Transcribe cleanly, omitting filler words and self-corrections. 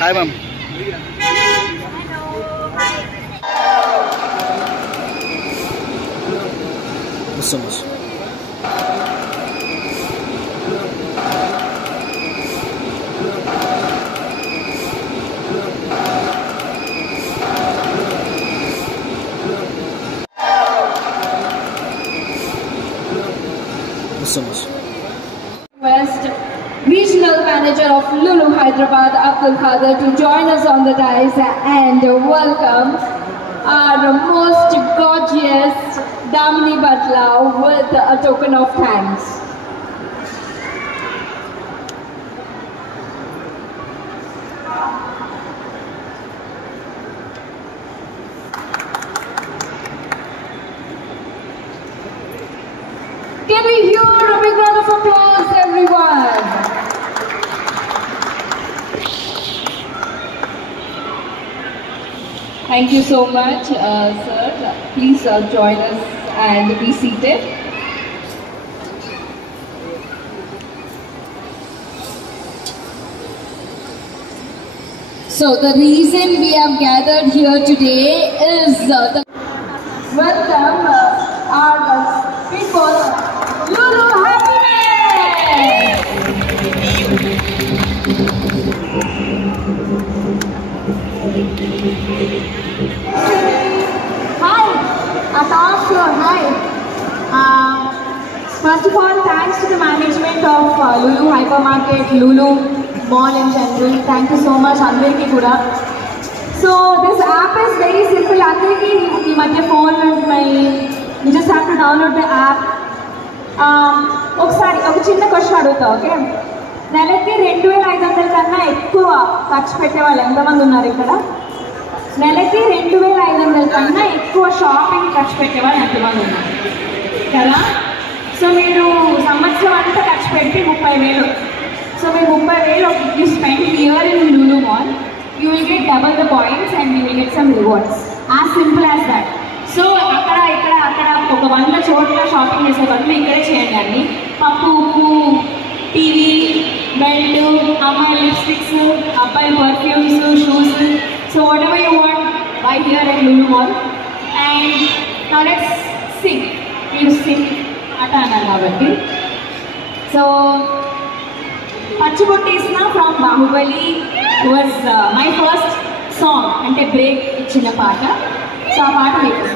Hi, ma'am. So much. So much. Request Regional Manager of Lulu Hyderabad, Abdul Qadir, to join us on the dais and welcome our most gorgeous Damini Batla with a token of thanks. Can we hear a big round of applause, everyone? Thank you so much, sir. Please join us and be seated. So the reason we have gathered here today is the welcome our people, Lulu Happiness! Hi, Atash here, hi. First of all, thanks to the management of Lulu Hypermarket, Lulu Mall in general. Thank you so much, Andariki Kuda. So this app is very simple. Andariki, you might have phone my. You just have to download the app. ఒకసారి ఒక చిన్న క్వశ్చన్ అడుగుతా, ఓకే? నెలకి 2500 కన్నా ఎక్కువ ఖర్చు పెట్టేవాళ్ళు ఎంతమంది ఉన్నారు ఇక్కడ? నెలకి 2500 కన్నా ఎక్కువ షాపింగ్ ఖర్చు పెట్టేవాళ్ళు ఎంతమంది ఉన్నారు కదా? సో మీరు సంవత్సరం అంతా ఖర్చు పెట్టి 30,000. సో మీరు 30,000 you spend here in Lulu mall, you will get double the points and you will get some rewards. As simple as that. So అక్కడ ఒక 100 చోట్ల షాపింగ్ చేసే బదులు ఇక్కడే చేయండి అండి. పప్పు, ఉప్పు, టీవీ, బెల్ట్, అమ్మాయి లిప్స్టిక్స్, అబ్బాయి perfumes, shoes. So whatever you want buy here at Lulu mall. And now let's sing. మీరు సింగ్ అట అన్నారు కాబట్టి. సో పచ్చిబొట్టేసిన from Baahubali was my first song, అంటే బ్రేక్ ఇచ్చిన పాట. సో ఆ పాట మీకు